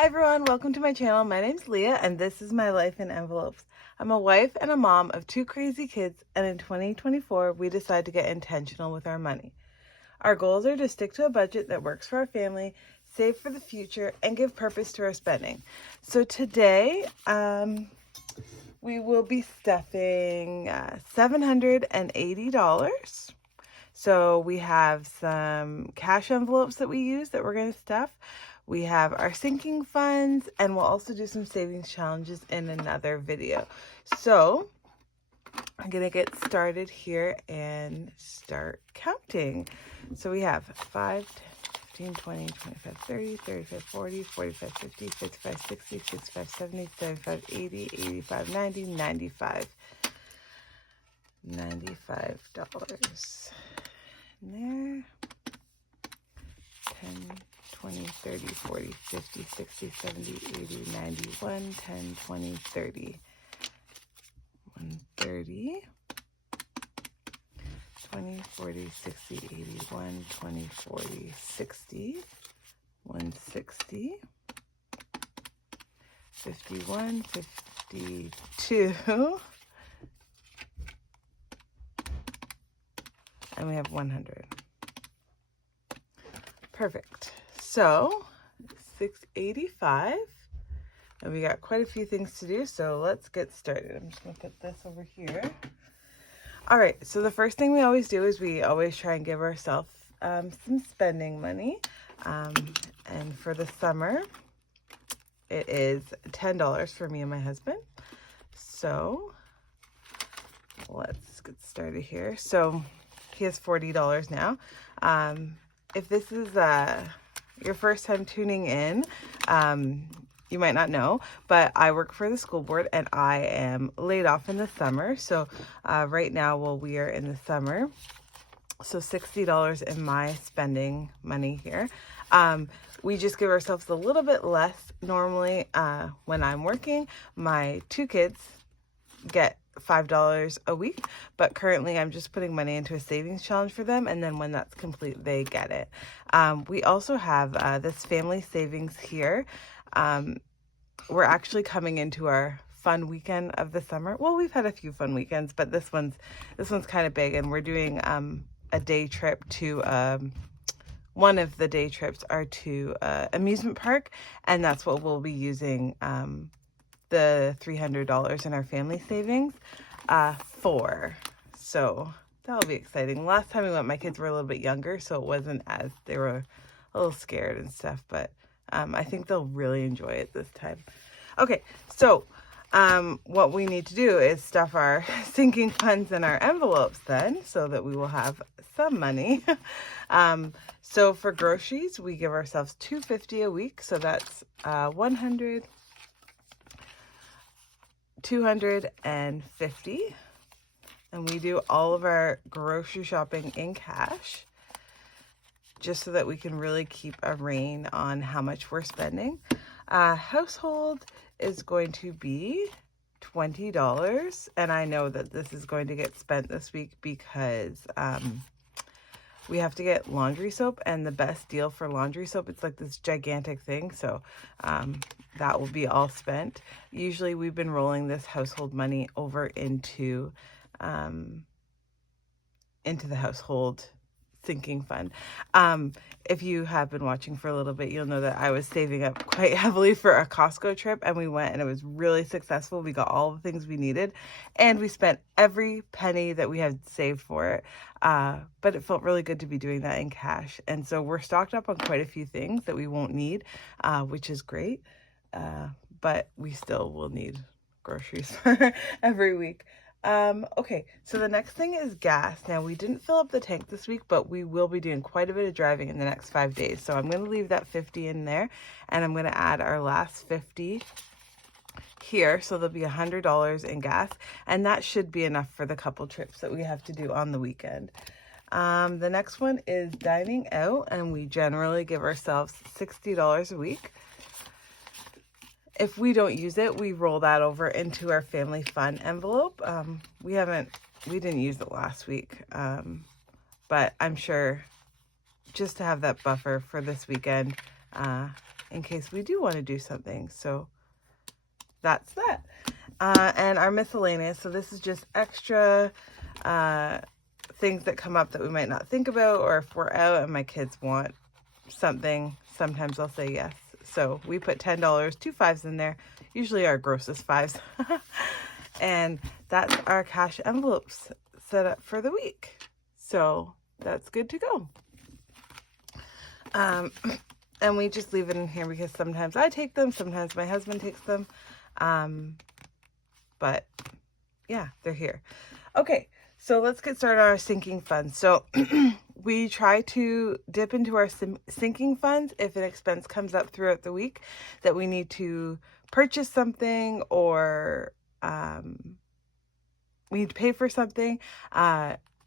Hi everyone, welcome to my channel. My name's Leah and this is my life in envelopes. I'm a wife and a mom of 2 crazy kids, and in 2024 we decided to get intentional with our money. Our goals are to stick to a budget that works for our family, save for the future, and give purpose to our spending. So today we will be stuffing $780. So we have some cash envelopes that we use that we're going to stuff. We have our sinking funds, and we'll also do some savings challenges in another video. So I'm going to get started here and start counting. So we have 5, 10, 15, 20, 25, 30, 35, 40, 45, 50, 55, 60, 65, 70, 75, 80, 85, 90, 95. $95 in there. 10, 20, 30, 40, 50, 60, 70, 80, 91, 10, 20, 30. 130. 20, 40, 60, 81, 20, 40, 60. 160. 51, 52. And we have 100. Perfect. So 685, and we got quite a few things to do, so let's get started. I'm just going to put this over here. All right, so the first thing we always do is we always try and give ourselves some spending money. And for the summer, it is $10 for me and my husband. So let's get started here. So he has $40 now. If this is your first time tuning in, you might not know, but I work for the school board and I am laid off in the summer. So right now, while we are in the summer, so $60 in my spending money here. We just give ourselves a little bit less. Normally, when I'm working, my 2 kids get $5 a week, but currently I'm just putting money into a savings challenge for them, and then when that's complete, they get it. We also have this family savings here. We're actually coming into our fun weekend of the summer. Well, we've had a few fun weekends, but this one's kind of big, and we're doing a day trip to one of the day trips are to amusement park, and that's what we'll be using the $300 in our family savings for. So that'll be exciting. Last time we went, my kids were a little bit younger, so it wasn't as, they were a little scared and stuff, but I think they'll really enjoy it this time. Okay, so what we need to do is stuff our sinking funds in our envelopes then, so that we will have some money. So for groceries, we give ourselves $250 a week, so that's 100, 250, and we do all of our grocery shopping in cash, just so that we can really keep a rein on how much we're spending. Household is going to be $20, and I know that this is going to get spent this week because we have to get laundry soap, and the best deal for laundry soap, it's like this gigantic thing, so that will be all spent. Usually we've been rolling this household money over into the household sinking fund. If you have been watching for a little bit, you'll know that I was saving up quite heavily for a Costco trip, and we went and it was really successful. We got all the things we needed and we spent every penny that we had saved for it. But it felt really good to be doing that in cash. And so we're stocked up on quite a few things that we won't need, which is great. But we still will need groceries every week. Okay, so the next thing is gas. Now, we didn't fill up the tank this week, but we will be doing quite a bit of driving in the next 5 days. So I'm going to leave that 50 in there, and I'm going to add our last 50 here. So there'll be $100 in gas, and that should be enough for the couple trips that we have to do on the weekend. The next one is dining out, and we generally give ourselves $60 a week. If we don't use it, we roll that over into our family fun envelope. We didn't use it last week, but I'm sure just to have that buffer for this weekend, in case we do want to do something. So that's that. And our miscellaneous, so this is just extra things that come up that we might not think about, or if we're out and my kids want something, sometimes I'll say yes. So we put $10, 2 5s in there, usually our grossest 5s. And that's our cash envelopes set up for the week. So that's good to go. And we just leave it in here because sometimes I take them, sometimes my husband takes them. But yeah, they're here. Okay, so let's get started on our sinking funds. So we try to dip into our sinking funds if an expense comes up throughout the week that we need to purchase something, or we need to pay for something,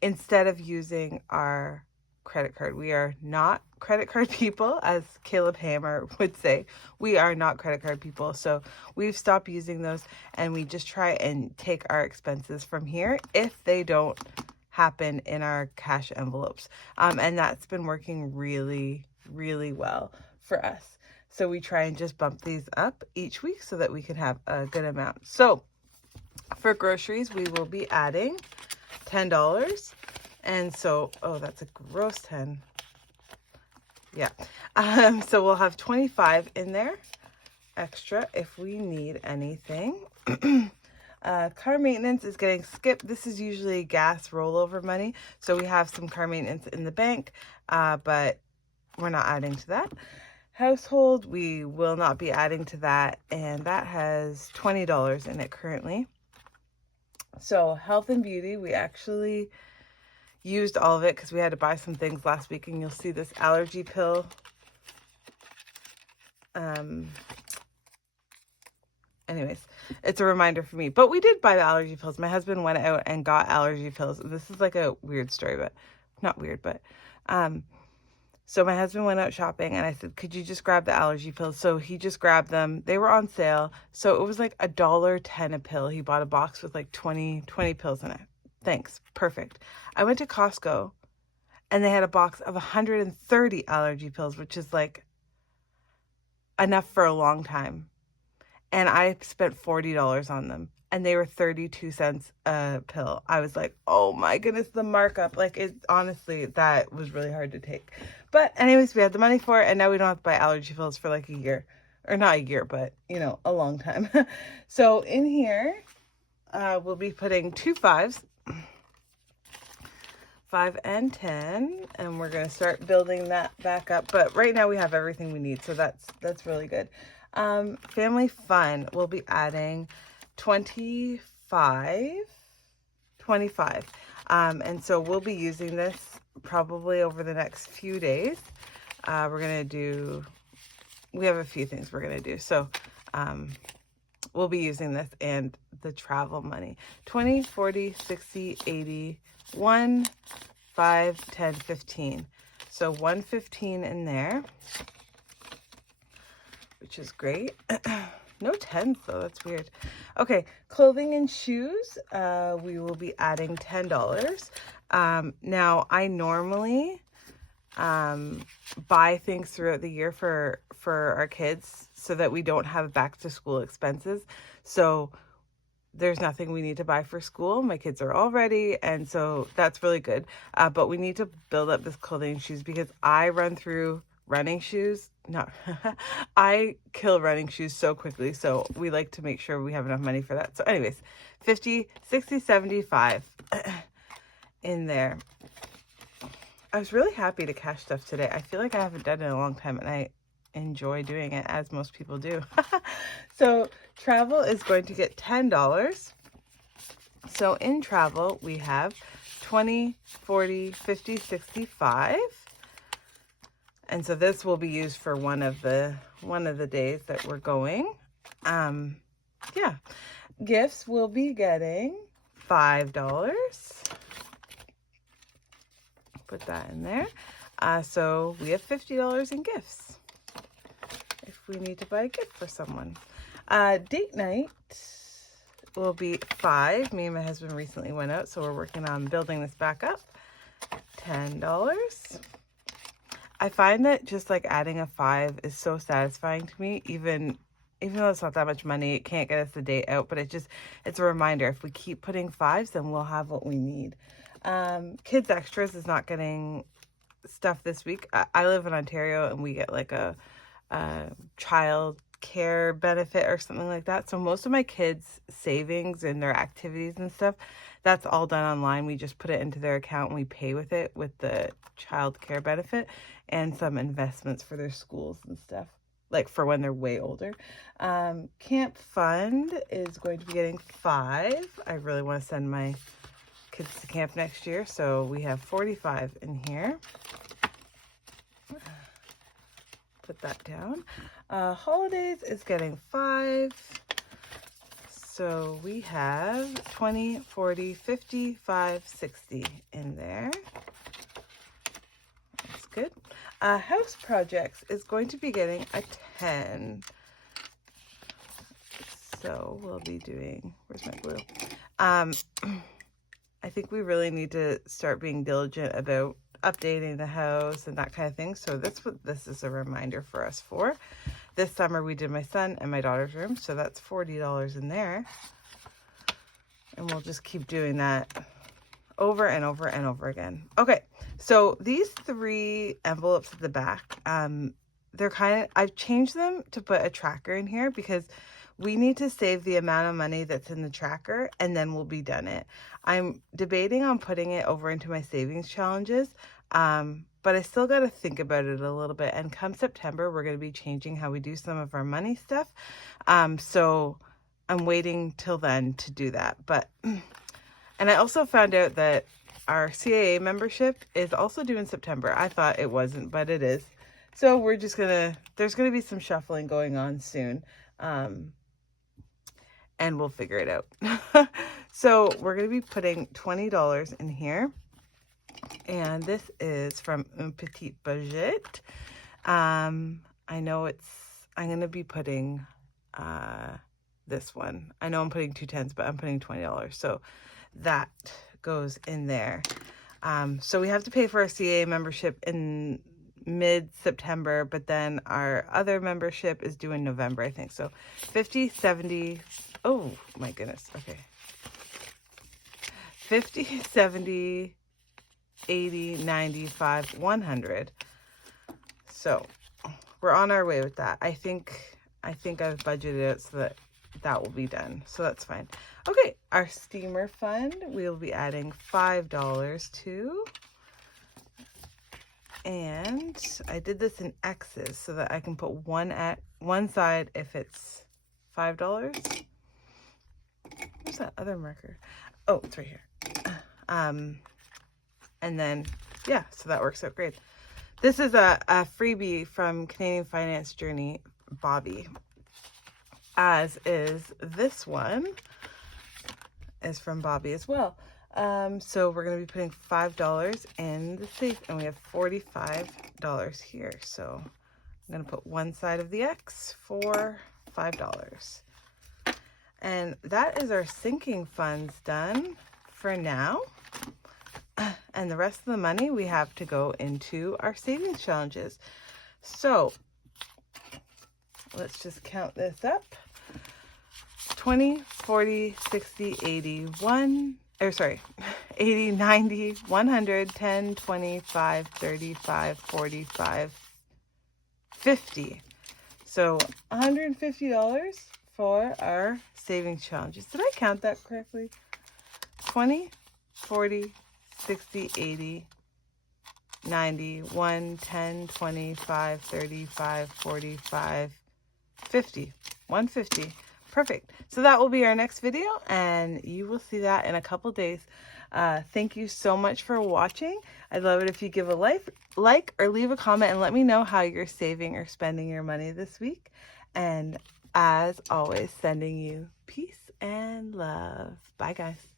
instead of using our credit card. We are not credit card people, as Caleb Hammer would say. We are not credit card people. So we've stopped using those, and we just try and take our expenses from here if they don't happen in our cash envelopes. And that's been working really, really well for us. So we try and just bump these up each week so that we can have a good amount. So for groceries, we will be adding $10. And so, oh, that's a gross 10. Yeah. So we'll have 25 in there extra if we need anything. Car maintenance is getting skipped. This is usually gas rollover money. So we have some car maintenance in the bank, but we're not adding to that. Household, we will not be adding to that. And that has $20 in it currently. So health and beauty, we actually used all of it because we had to buy some things last week, and you'll see this allergy pill. Anyways, it's a reminder for me. But we did buy the allergy pills. My husband went out and got allergy pills. This is like a weird story, but not weird, but so my husband went out shopping, and I said, could you just grab the allergy pills? So he just grabbed them. They were on sale. So it was like $1.10 a pill. He bought a box with like 20 pills in it. Thanks. Perfect. I went to Costco, and they had a box of 130 allergy pills, which is like enough for a long time. And I spent $40 on them, and they were 32 cents a pill. I was like, oh my goodness, the markup. Like, it honestly, that was really hard to take. But anyways, we had the money for it, and now we don't have to buy allergy pills for like a year. Or not a year, but, you know, a long time. So in here, we'll be putting 2 5s. 5 and 10, and we're going to start building that back up. But right now we have everything we need, so that's really good. Family fun, we'll be adding 25. And so we'll be using this probably over the next few days. We're going to do, we have a few things we're going to do. So we'll be using this and the travel money. 20, 40, 60, 80, 1, 5, 10, 15. So 115 in there, which is great. No 10s though, that's weird. Okay, clothing and shoes, we will be adding $10. Now I normally buy things throughout the year for our kids so that we don't have back to school expenses. So there's nothing we need to buy for school. My kids are all ready, and so that's really good. But we need to build up this clothing and shoes because I run through running shoes. No, I kill running shoes so quickly. So we like to make sure we have enough money for that. So anyways, 50, 60, 75 in there. I was really happy to cash stuff today. I feel like I haven't done it in a long time, and I enjoy doing it, as most people do. So travel is going to get $10. So in travel, we have 20, 40, 50, 65. And so this will be used for one of the days that we're going. Yeah. Gifts will be getting $5. Put that in there. So we have $50 in gifts if we need to buy a gift for someone. Date night will be 5. Me and my husband recently went out, so we're working on building this back up. $10. I find that just like adding a 5 is so satisfying to me, even though it's not that much money. It can't get us the day out, but it's a reminder. If we keep putting 5s, then we'll have what we need. Kids Extras is not getting stuff this week. I live in Ontario and we get like a child care benefit or something like that. So most of my kids' savings and their activities and stuff, that's all done online. We just put it into their account and we pay with it with the child care benefit and some investments for their schools and stuff, like for when they're way older. Camp Fund is going to be getting 5. I really want to send my kids to camp next year, so we have 45 in here. Put that down. Holidays is getting 5. So we have 20, 40, 50, 5, 60 in there. That's good. House Projects is going to be getting a 10. So we'll be doing, where's my glue? I think we really need to start being diligent about updating the house and that kind of thing. So that's what this is a reminder for us for. This summer we did my son and my daughter's room, so that's $40 in there. And we'll just keep doing that over and over and over again. Okay, so these 3 envelopes at the back, I've changed them to put a tracker in here because we need to save the amount of money that's in the tracker and then we'll be done it. I'm debating on putting it over into my savings challenges, but I still got to think about it a little bit. And come September, we're going to be changing how we do some of our money stuff. So I'm waiting till then to do that. And I also found out that our CAA membership is also due in September. I thought it wasn't, but it is. So we're just there's going to be some shuffling going on soon. And we'll figure it out. So we're going to be putting $20 in here. And this is from Un Petit Budget. I know I'm going to be putting this one. I know I'm putting 2 10s, but I'm putting $20. So that goes in there. So we have to pay for our CAA membership in mid-September, but then our other membership is due in November, I think. So 50, 70, oh my goodness, okay. 50, 70, 80, 95, 100. So we're on our way with that. I think I've budgeted it so that will be done. So that's fine. Okay, our steamer fund, we'll be adding $5 to. And I did this in X's so that I can put one side if it's $5. Where's that other marker? Oh, it's right here. And then, yeah, so that works out great. This is a freebie from Canadian Finance Journey, Bobby. As is this one is from Bobby as well. So we're going to be putting $5 in the safe, and we have $45 here. So I'm going to put one side of the X for $5. And that is our sinking funds done for now. And the rest of the money we have to go into our savings challenges. So let's just count this up. 20, 40, 60, 80, 80, 90, 100, 10, 25, 35, 45, 50. So $150 for our savings challenges. Did I count that correctly? 20, 40, 60, 80, 90, 1, 10, 25, 35, 45, 50. 150. Perfect. So that will be our next video, and you will see that in a couple days. Thank you so much for watching. I'd love it if you give a like or leave a comment and let me know how you're saving or spending your money this week. And as always, sending you peace and love. Bye, guys.